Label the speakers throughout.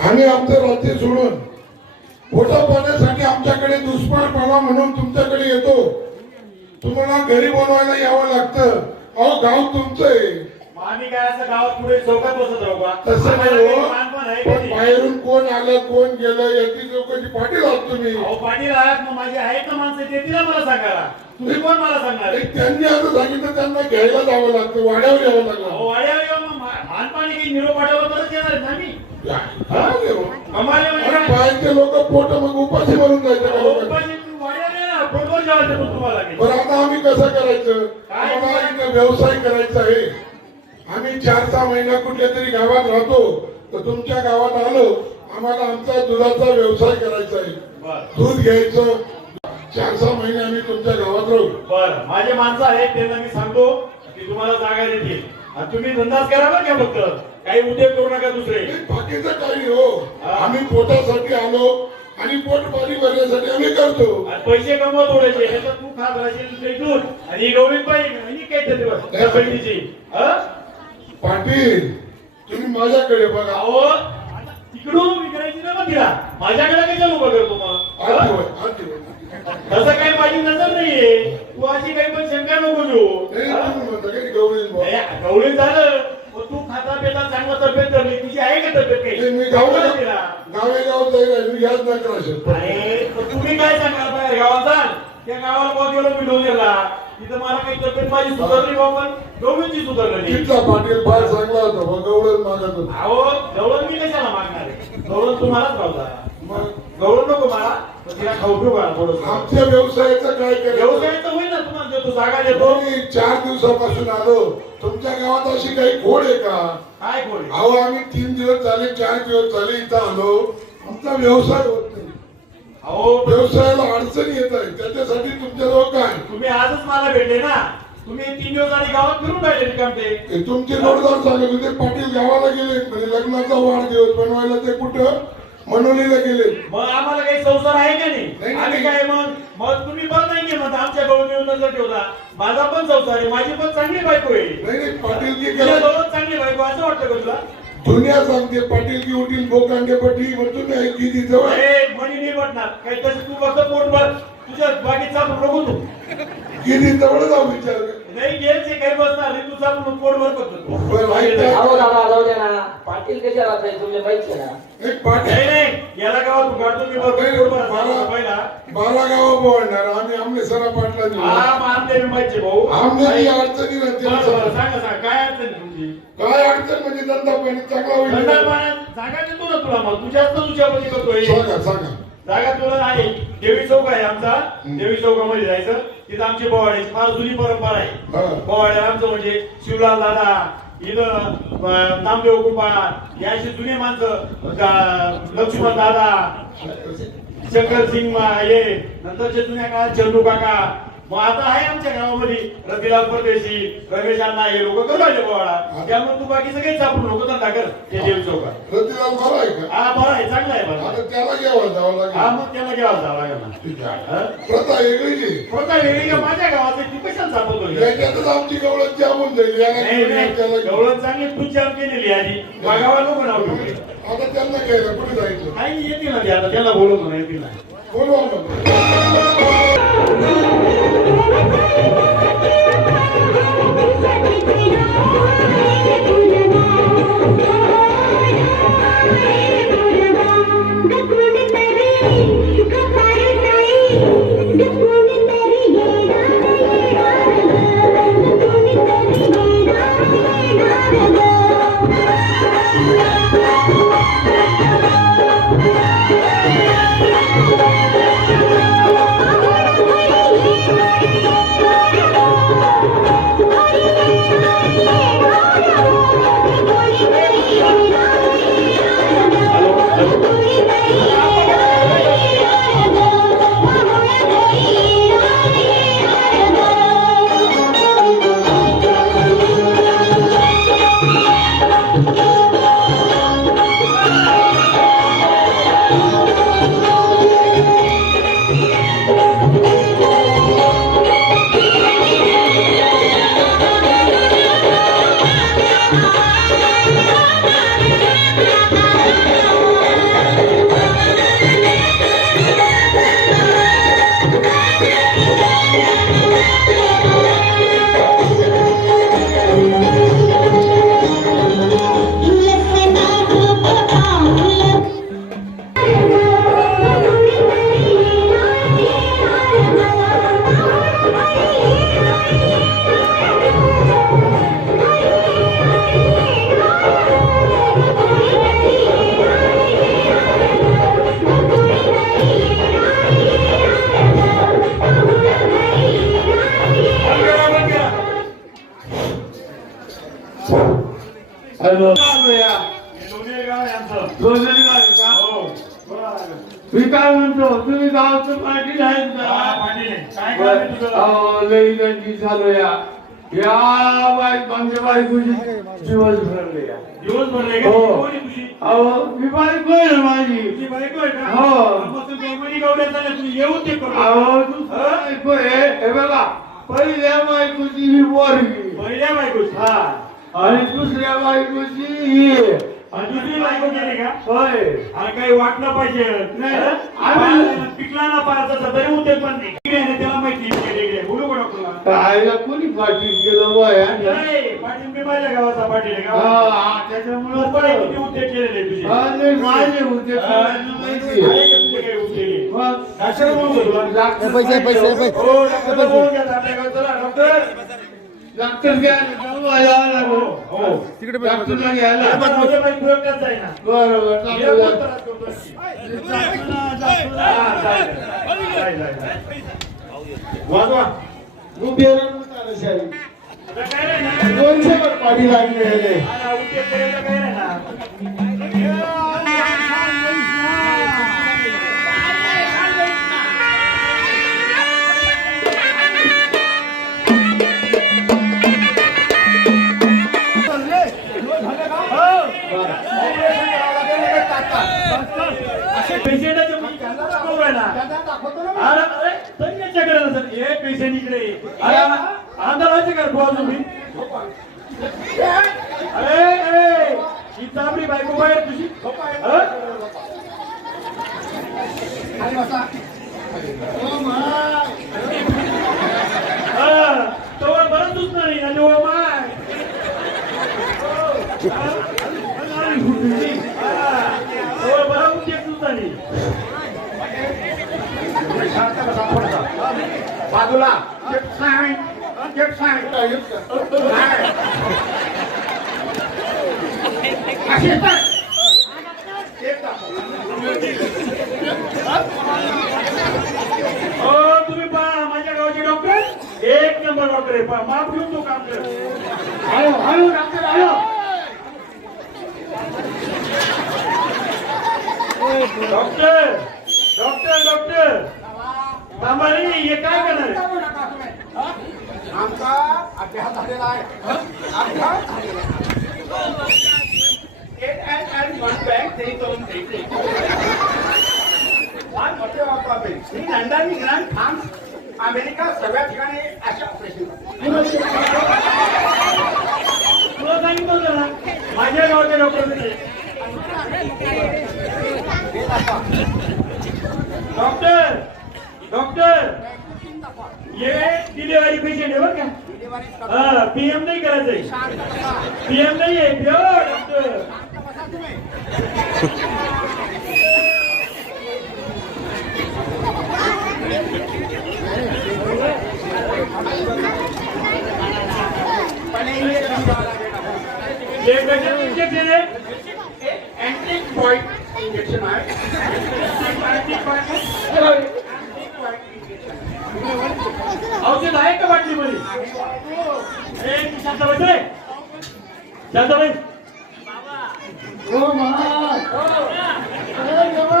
Speaker 1: आम्ही आमचं राज्य सोडून पोटा पाण्यासाठी आमच्याकडे दुष्काळ दुष्काळपणा म्हणून तुमच्याकडे येतो. तुम्हाला घरी बनवायला यावं लागतं. अहो गाव तुमचं आहे.
Speaker 2: आम्ही काय असं गावात पुढे चौकात बसत राहू का
Speaker 1: तसं नाही हो
Speaker 2: आहे का
Speaker 1: पण? बाहेरून कोण आलं कोण गेलं याची चौकशी पाटील आहात तुम्ही
Speaker 2: अहो पाटील आहात मग माझे आहेत ना माणसं ते तिला मला सांगा तुम्ही कोण मला सांगणार
Speaker 1: एक त्यांनी असं सांगितलं त्यांना घ्यायला जावं लागतं वाड्यावर यावं लागलं
Speaker 2: अहो वाड्यावर येऊन मग मा- मानपाणी काही निरोप तरच येणार आहेत ना मी
Speaker 1: जाऊ दे हो.
Speaker 2: कमाले
Speaker 1: अरे
Speaker 2: म्हणजे
Speaker 1: बाहेरचे लोक पोट मग उपाशी भरून जायचं का
Speaker 2: अहो,
Speaker 1: लोकांना?
Speaker 2: उपाशी तुम्ही वाड्यावर येणार फोटोवर जेवायला देतो तुम्हाला मी.
Speaker 1: बरं आता आम्ही कसं करायचं
Speaker 2: काय?
Speaker 1: आम्हाला इथं व्यवसाय करायचा आहे आम्ही चार सहा महिना कुठल्या तरी गावात राहतो तर तुमच्या गावात आलो आम्हाला आमचा दुधाचा व्यवसाय करायचा आहे. दूध घ्यायचं. चार सहा महिने आम्ही तुमच्या गावात राहू.
Speaker 2: बर. माझे माणसं आहेत त्यांना मी सांगतो की तुम्हाला जागा देतील. आणि तुम्ही धंदाच करा बरं का फक्त. काही उद्योग करू नका दुसरे.
Speaker 1: बाकीचं काही हो. आम्ही पोटासाठी आलो आणि पोट पाणी भरण्यासाठी आम्ही करतो.
Speaker 2: आणि पैसे कमवत ओढायचे हे तर तू खात राहशील दूध आणि गवळी पाहिजे आणि काय ते दिवस त्या बहिणीची. हं?
Speaker 1: पाटील तुम्ही माझ्याकडे बघा
Speaker 2: अहो तिकडून विकायची ना मग तिला माझ्याकडे कशा उभं करतो मग?
Speaker 1: ठेवा, ठेवा.
Speaker 2: तसं काही माझी नजर नाहीये तू अशी काही पण शंका नको घेऊ
Speaker 1: नाही,
Speaker 2: हं?
Speaker 1: तुम्ही म्हणता काही गवळीन बुवा.
Speaker 2: नाही, गवळी झालं पण तू खाता पिता चांगला तब्येत धरली तुझी आहे का तब्येत
Speaker 1: नाही,
Speaker 2: काही
Speaker 1: मी गाव
Speaker 2: सांगा तिला.
Speaker 1: गावे गाव जाईल मी याच नका असेल
Speaker 2: अरे पण तुम्ही काय सांगाल बाहेर गावात जाल त्या गावाला बघ मिळवून दिला तिथं मला काही तब्येत माझी सुधारली बाबा गवळीची सुधारली
Speaker 1: तिथला फार चांगला होता बा, गवळण मागत होता.
Speaker 2: अहो गवळण मी कशाला मागणार? आहे? गवळण तुम्हालाच
Speaker 1: मग?
Speaker 2: गवळण नको मला पण तिला खाऊ
Speaker 1: आमच्या व्यवसायाचं काय करायचं?
Speaker 2: व्यवसाय तर होईल ना तुम्हाला देतो जागा देतो.
Speaker 1: चार दिवसापासून आलो. तुमच्या गावात अशी काही घोड आहे का?
Speaker 2: काय कोणी
Speaker 1: अहो आम्ही तीन दिवस झाले चार दिवस झाले इथं आलो. आमचा व्यवसाय होत नाही.
Speaker 2: अहो
Speaker 1: व्यवसायाला अडचणी येत आहे त्याच्यासाठी तुमच्याजवळ काय?
Speaker 2: तुम्ही आजच मला भेटले ना. तुम्ही तीन दिवस आधी गावात फिरून राहिले रिकामते
Speaker 1: हे तुमचे जोडदार सांगत होते पाटील गावाला गेले म्हणजे लग्नाचा वाढदिवस बनवायला ते कुठं? मनोलीला गेले.
Speaker 2: मग आम्हाला काही संसार आहे का
Speaker 1: नाही,
Speaker 2: नाही
Speaker 1: नाही.
Speaker 2: काय मग? मग तुम्ही पण नाही की म्हणता आमच्या गवळी येऊन नजर ठेवता. माझा पण संसार आहे माझी पण चांगली बायको आहे.
Speaker 1: नाही नाही पाटील की
Speaker 2: तुझ्या
Speaker 1: करा
Speaker 2: जवळ चांगली बायको असं वाटतं का तुला?
Speaker 1: दुनिया सांगते पाटील की उठील बोकांडे पट्टी मग तुम्ही ऐकी ती जवळ?
Speaker 2: अरे मणी नाही वाटणार काही तसं तू फक्त पोट भर. तुझ्या बाकीचा नको तू.
Speaker 1: किती जवळ जाऊ विचार
Speaker 2: नाही घ्यायचे काही बसणार नाही तुझा पोट भर करतो
Speaker 1: बरं, ऐक ना.
Speaker 3: अहो दादा जाऊ दे ना. पाटील कशा राहताय तुमच्या माहिती आहे ना?
Speaker 1: एक पाटील.
Speaker 2: नाही नाही याला गावात उघडतो मी पहिला.
Speaker 1: बारा गाव बोलणार आम्ही आमले सरा पाटला नेऊ.
Speaker 2: हा मानते मी माहिती भाऊ.
Speaker 1: ही अडचणी राहते
Speaker 2: सांगा सांगा काय अडचण तुमची?
Speaker 1: काय अडचण म्हणजे धंदा पाणी चांगला होईल.
Speaker 2: दंडापाण्यात जागा देतो ना तुला मग. तू जास्त तुझ्यामध्ये करतोय.
Speaker 1: सांगा सांगा.
Speaker 2: जागा तुला आहे. देवी चौक आहे आमचा. देवी चौकामध्ये जायचं. तिथं आमची बोवाडी फार जुनी परंपरा आहे. बोवाडी आमचं म्हणजे शिवलाल दादा इथं नामदेव कुमार या अशी जुने माणसं. लक्ष्मण दादा शंकर सिंग हे नंतरच्या जुन्या काळात चंदू काका मग आता आहे आमच्या गावामध्ये रतीलाल परदेशी रमेश अण्णा हे लोक करू राहिले पोवाडा. त्यामुळे तू बाकी सगळे चापून लोक धंदा कर ते देव चौकात.
Speaker 1: रतीलाल बरा आहे का?
Speaker 2: हा बरं आहे चांगला आहे बरं
Speaker 1: आता त्याला घ्यावं जावं
Speaker 2: हा
Speaker 1: लागेल
Speaker 2: मग त्याला घ्यावा जावा लागेल ना. हा?
Speaker 1: प्रथा वेगळी.
Speaker 2: कोणता वेगळी का? माझ्या गावात तू कशाला चापवतो
Speaker 1: याच्यातच आमची गवळण जामून जाईल.
Speaker 2: गवळण चांगली तू जाम केलेली आधी. बघावा लोक नाव
Speaker 1: आता त्यांना घ्यायला कुठे जायचं?
Speaker 2: नाही येतील ना ते आता. त्याला बोलवतो ना येतील ना.
Speaker 1: बोलवा मग
Speaker 4: हॅलो लई दंडी चालू या. या बाई आमच्या बायकोची दिवस भरले या.
Speaker 2: दिवस भरले का?
Speaker 4: हो.
Speaker 2: कोण आहे तुझी
Speaker 4: अहो मी बायको आहे ना माझी.
Speaker 2: तुझी बायको आहे का?
Speaker 4: हो.
Speaker 2: मग तू गौमडी गवड्या झाल्या तू येऊ ते करू.
Speaker 4: अहो दुसरी बायको आहे. हे बघा पहिल्या बायकोची ही पोरगी.
Speaker 2: पहिल्या बायकोची?
Speaker 4: हा. आणि दुसऱ्या बायकोची ही.
Speaker 2: आणि दुसरी बायको केली का?
Speaker 4: होय.
Speaker 2: आणि काही वाटलं पाहिजे.
Speaker 4: नाही.
Speaker 2: हं?
Speaker 4: आम्ही-
Speaker 2: पायाला पिकला ना पायाचा तरी उद्योग पण नाही. ठीक आहे ना, त्याला माहिती आहे, ठीक आहे, बोलू का
Speaker 4: काय कोणी पाटील केलं बाया
Speaker 2: नाही पाटील मी माझ्या गावाचा पाटील आहे
Speaker 4: हा,
Speaker 2: गावाचा. तू
Speaker 4: त्याच्यामुळं
Speaker 2: पण एक किती उद्योग केलेले तुझे
Speaker 4: नाही, माझे होते
Speaker 2: हा?
Speaker 4: माहिती
Speaker 2: आहे
Speaker 4: आहे.
Speaker 2: का तुझे काही उद्योग
Speaker 4: मग
Speaker 2: कशाला बोलतो तुला?
Speaker 4: डॉक्टर
Speaker 5: पैसे पैसे पैसे
Speaker 2: हो, डॉक्टरला बोलवून घ्या, आपल्या गावात चला, डॉक्टर.
Speaker 4: डॉक्टर घ्यायला जाऊ आला
Speaker 2: हो, हो.
Speaker 4: डॉक्टरला घ्यायला
Speaker 2: माझ्या बाई तू एकटाच जाई ना.
Speaker 4: बरोबर
Speaker 2: कोण? हा. वाजवा.
Speaker 4: दोनशे वर पाठी लागले.
Speaker 2: हा. पेशंटाच्या मुली त्यांना दाखवू राहिला. अरे, अरे, तरी याच्याकडे नसेल. हे पेशंट इकडे अरे, आंधळाचे का बुवा तुम्ही? अरे, अरे, ही चांबडी बायको बाहेर तुझी तो बरं नाही आणि ओ माय बरं उद्योग दुसरा नाही बाजूला एक साईड एक साईड असे तर. एक दाखव. हो तुम्ही पहा माझ्या गावचे डॉक्टर एक नंबर डॉक्टर आहे पहा माफ घेऊन तो काम कर आयो आयो डॉक्टर आयो डॉक्टर डॉक्टर डॉक्टर थांबा रे हे? काय करणार
Speaker 5: आमचा अभ्यास झालेला आहे अभ्यास झालेला मोठे वापरावे. ही लंडन, इंग्लंड, फ्रान्स, अमेरिका सगळ्या ठिकाणी असे ऑपरेशन
Speaker 2: तुला सांगितलं होतं माझ्या गावाच्या डॉक्टर डॉक्टर! डॉक्टर ये डिलिव्हरी पेशंट आहे बरं का? हा पीएम नाही करायचंय. पीएम नाही आहे प्युअर डॉक्टर.
Speaker 5: पण
Speaker 2: हे पेशंट इंजेक्शन आहे
Speaker 5: अँटिक पॉइंट इंजेक्शन आहे.
Speaker 2: औषध आहे का बाटली मध्ये शांताबाई शांताबाई.
Speaker 4: हो महाराज ए देवा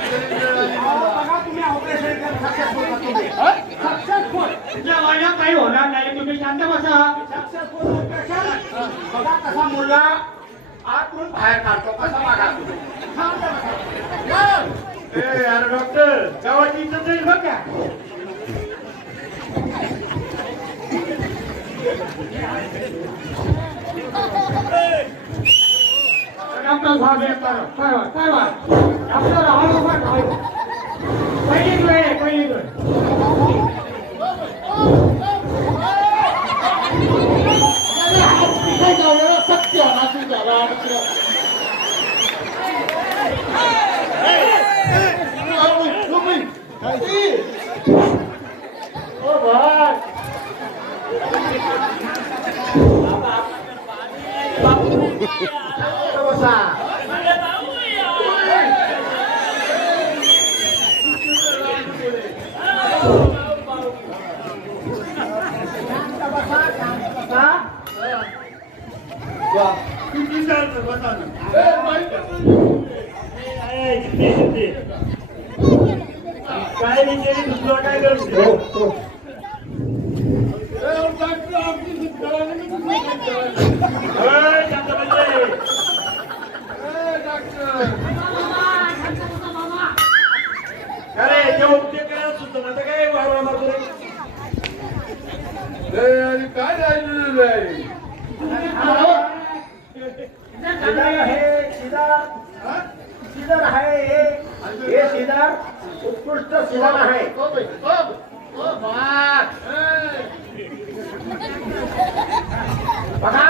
Speaker 5: बघा तुम्ही ऑपरेशन सक्सेसफुल तुम्ही सक्सेसफुल
Speaker 2: तुझ्या माझ्या काही होणार नाही. तुम्ही शांत बसा.
Speaker 5: कसा मुलगा आतून बाहेर काढतो. कसा मागा?
Speaker 2: अरे डॉक्टर गावाची इज्जत जाईल बघ का?
Speaker 4: डॉक्टर साहेब. काय काय डॉक्टर आलो का काय पहिली वेळ पहिली वेळ सत्य नाशिक झाला ओ भाई
Speaker 5: शांत बसा शांत बसा शांत बसा
Speaker 2: तुम्ही शांत बसा ना. ए, शिंदे, शिंदे. काय विचारी दुसरं काय करतो काय वारवा मारतो रे
Speaker 4: आहे
Speaker 5: हे. है उत्कृष्ट सीधर आहे. बघा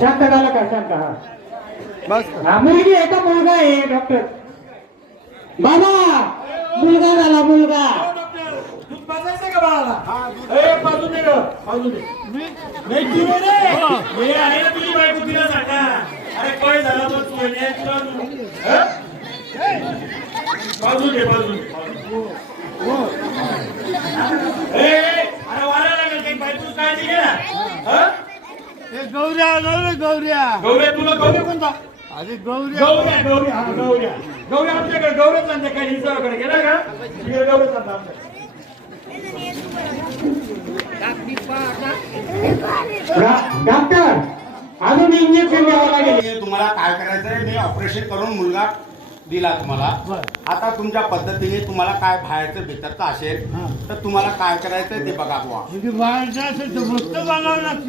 Speaker 4: शांत झालं का शांत हा बस हा मुलगी आहे का मुलगा आहे डॉक्टर बाबा मुलगा झाला मुलगा
Speaker 2: दूध पाजायचं का बाळाला ए पाजून दे ग पाजून दे नाही तू नाही रे हे आहे ना तुझी बायको तिला सांगा अरे काय झाला पण तू आहे, तुला तू- हं? पाजून दे पाजून दे ए, ए, अरे वारा लागेल काही बायको काळजी घे ना. हं?
Speaker 4: गौऱ्या गौऱ्या गौऱ्या.
Speaker 2: गौऱ्या तुला गौऱ्या कोणता?
Speaker 4: गौऱ्या
Speaker 2: गौऱ्या गौऱ्या हा गौऱ्या गौऱ्या आमच्याकडे गौऱ्याच आणते काही हिसाबाकडे गेला का? तिकडे गौऱ्याच आणता आमच्याकडे.
Speaker 6: डॉक्टर अजून इंजेक्शन द्यावं लागेल.
Speaker 5: तुम्हाला काय करायचंय? मी ऑपरेशन करून मुलगा दिला तुम्हाला. आता तुमच्या पद्धतीने तुम्हाला काय बाहेरचं भीतरचं असेल तर तुम्हाला काय करायचंय ते बघा बुवा.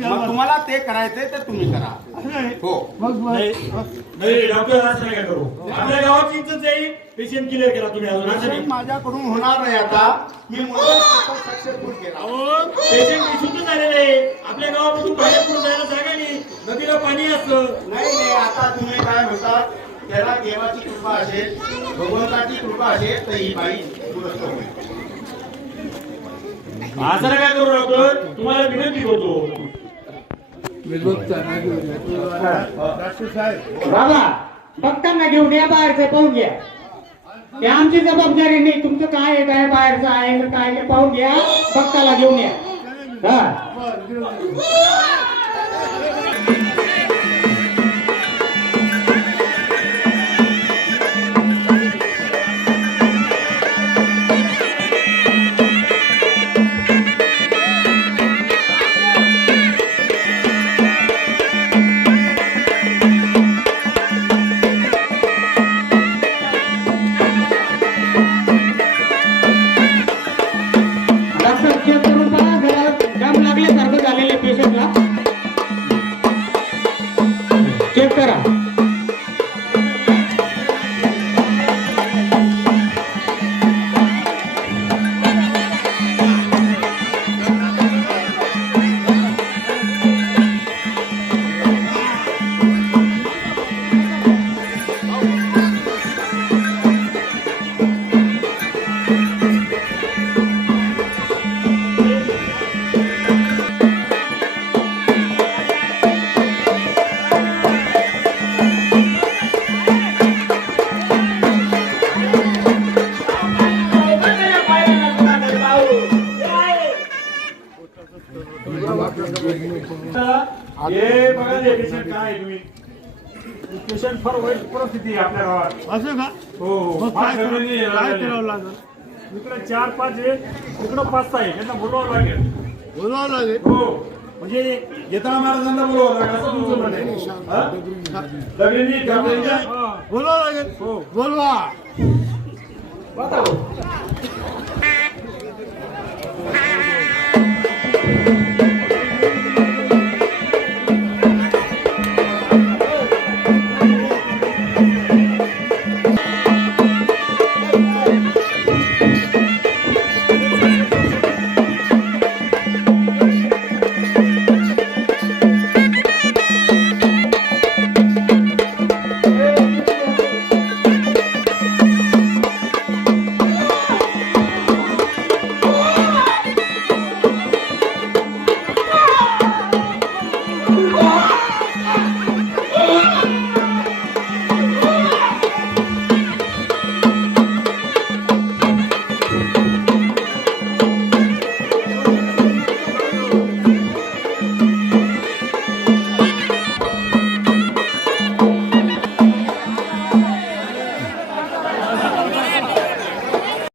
Speaker 5: मग तुम्हाला ते करायचंय तर तुम्ही करा. हो.
Speaker 2: नाही. डॉक्टर असं नका करू. आपल्या गावात इथंच आहे पेशंट क्लिअर केला तुम्ही अजून. असं नाही.
Speaker 5: माझ्याकडून होणार नाही आता. मी सक्सेसफुल केला.
Speaker 2: पेशंट शुद्ध झालेले आहे. आपल्या गावामधून बाहेर जायला जागा नाही. नदीला पाणी असतं.
Speaker 5: नाही नाही आता तुम्ही काय म्हणतात त्याला देवाची कृपा असेल भगवंताची कृपा असेल तर ही बाई दुरुस्त होईल.
Speaker 2: नका करू डॉक्टर? तुम्हाला विनंती करतो.
Speaker 6: बाबा डॉक्टरना घेऊन या बाहेरचं पाहून घ्या. ते आमची जबाबदारी नाही तुमचं काय आहे काय बाहेरचं आहे काय ते पाहून घ्या. डॉक्टरला घेऊन या. हा.
Speaker 4: असं का?
Speaker 2: हो हो.
Speaker 4: मग काय. करावं? काय करावं लागेल.
Speaker 2: इकडे चार पाच आहे इकडं पाच सहा आहे त्यांना बोलवावं लागेल.
Speaker 4: बोलवावं लागेल?
Speaker 2: हो. म्हणजे येताना महाराजांना बोलवावं लागेल. असं तुमचं म्हणणं आहे. हा? दगडींनी
Speaker 4: लागेल?
Speaker 2: हो.
Speaker 4: बोलवा.